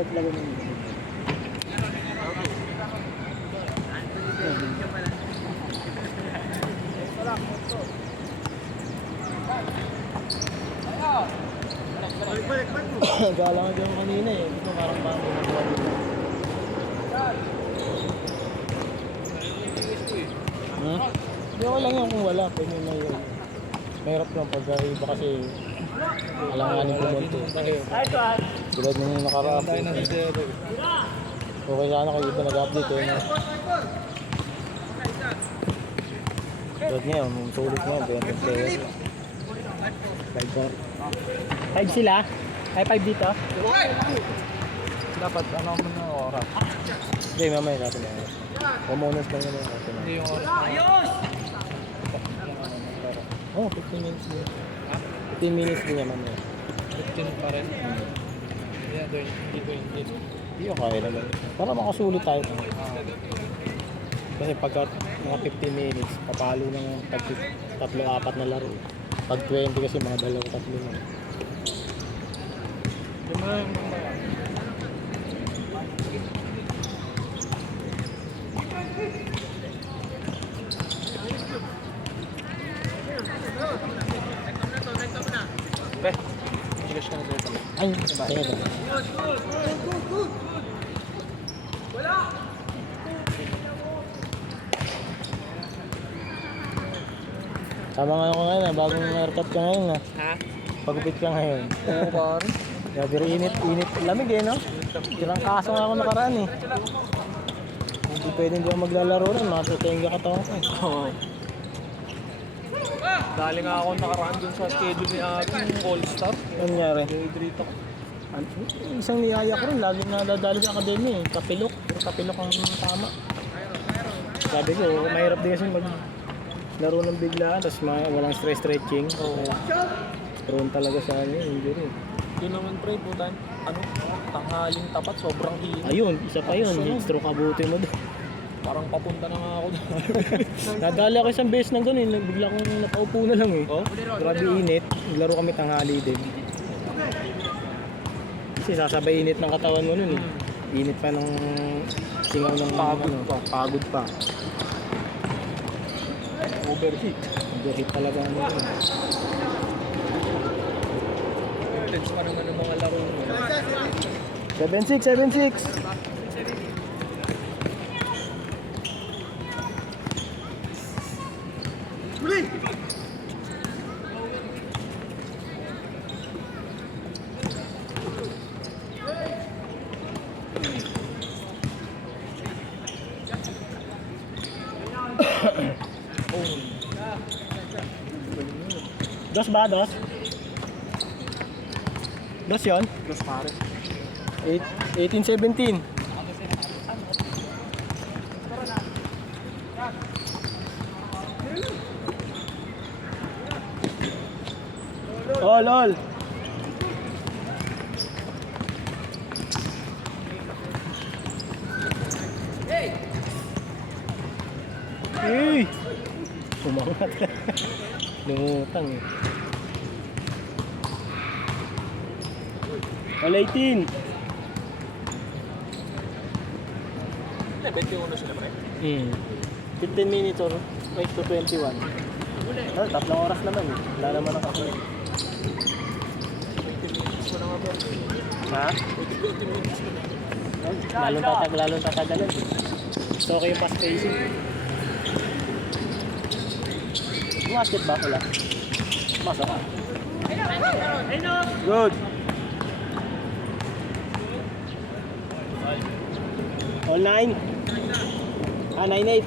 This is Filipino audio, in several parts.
start talaga ng Gala nga dyan kanina eh. Ito parang nagawa dito. Ha? Hindi ako lang yung kung wala. Pwede na yun. Mahirap lang pag iba kasi alanganin pumunto. Tulad nung nakaraan. Okay sana kayo iba nag-update eh. Tulad ngayon, sulit ngayon. 20 players. 5 sila? Ay 5 dito? Dapat ano mo na oras? Hindi, mamaya natin na. Pumunod lang naman natin. Hindi yung oras. Oh, 15 minutes din. 15 minutes din naman yun. 15 pa rin. Yeah, hindi 20. Hindi ko kaya naman. Para makasulit tayo. Kasi pagka mga 15 minutes, papalo ng 3-4 na laro. Pag 20 kasi mga 2-3 na. Tigas ka na dito. Ay, kaya ba? Tama nga ako ngayon bagong haircut ka ngayon Ha? Pagupit ka ngayon. Oo, pare. Pero init, lamig eh no? Ilang kaso nga ako nakaraan eh. Hindi pwede hindi ako maglalaro rin, matutenga katawan ko eh. Oo. Dali nga ako nakaraan dun sa schedule ni aking All-Star. Ano nangyari? Dehydrate ako. Isang niyaya ko rin, lagi nadadali sa academy eh. Kapilok, puro kapilok ang tama. Sabi ko, mahirap din kasi maglaro ng biglaan, tapos walang stretching. Oo. Prone talaga sa injury. Yun naman pre, putan. Ano? Tanghaling tapat, sobrang hina. Ayun, isa pa yun, heat stroke abutin mo doon. Parang papunta na nga ako doon. Nadali ako isang beses ng gano'n, bigla akong nakaupo na lang eh. Oh? Grabe init, naglaro kami tanghali din. Kasi sasabay init ng katawan mo nun eh. Init pa ng singaw ng Pagod pa. Pagod pa. Overheat. Overheat talaga ano yun. Intense pa naman ng mga laro mo. 7-6, 7-6. Dos ba? Dos? Dos yun? Dos pare. 18-17. Oh, lol. Hey! Umangat. Lumutang eh. All 18. 21 sila pre. 15 minutes or 8 to 21. Oh, tatlong oras naman eh. Wala naman ang kakulit. 20 minutes ko na nga bro. Ha? 20 minutes ko na. Lalong tatagalan. So okay yung fast pacing. Basket ba? Wala. Masa ka. Good. All 9. 9-8.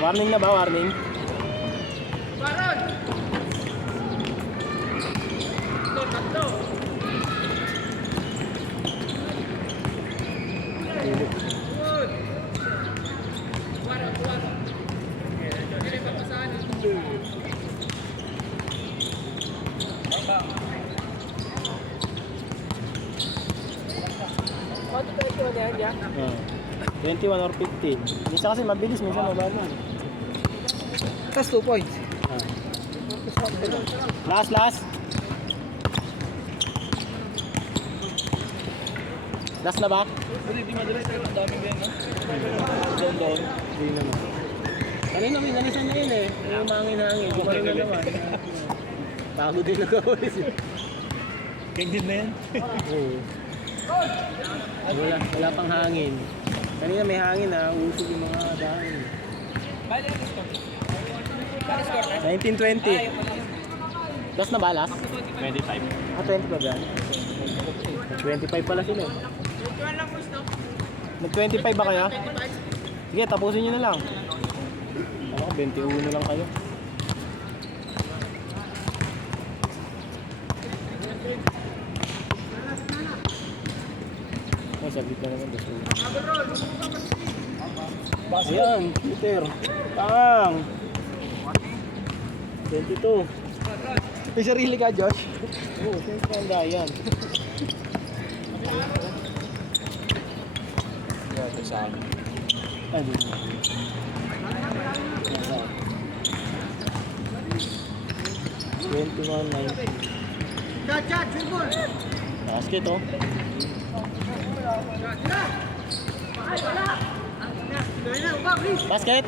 Warning na ba? Warning? Paano tayo ito na yan? 21 or 15. Minsan kasi mabilis, minsan mababa. Tapos 2 points. Last, last. Last na ba? Hindi madalas pero ang dami ba yan, ha? Doon. Hindi naman. Kanina may nalisan na yun eh. Yung mangin-hangin. Gumano na naman. Bago din nag-awalis eh. Ganyan na yan. Oo. Wala pang hangin. Kanina may hangin na usog yung mga dahon. 1920. Last na ba last? 25. Ah, 25 yan. 25 pala sila eh. Mag-25 ba kaya? Sige, tapusin nyo na lang. Ano, 21 lang kayo. Oh, sabit na naman. Ayan, Peter. Pang! 22. May sarili ka, Josh? Oo, siyempre ang dayan. Yeah, ito sa akin. Ay, di mo. 21.90. Basket, oh. Basket!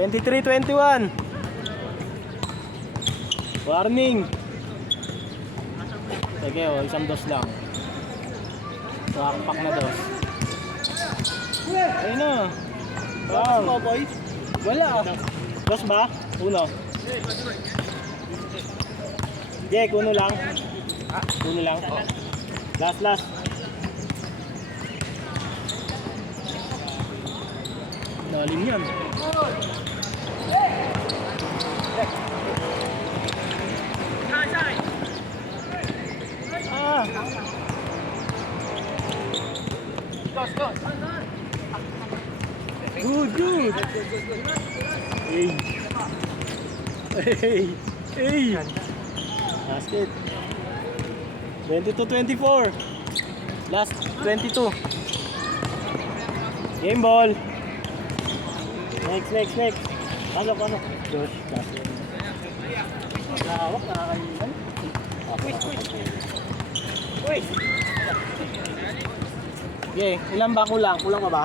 Twenty-three, 21. Warning. Sige, oh, isang dos lang. Pakpak na dos. Ayun na. Bang. Wala. Dos ba? Uno. Jake, uno lang. Uno lang. Last, last. Nalim yan. Ah. Good, good. Hey. Hey. Hey. Basket. 22-24. Last 22. Game ball. Next. Pasok. Josh, basket. Lawak, nakakalimutan. Wait. Okay, ilan ba kulang? Kulang pa ba?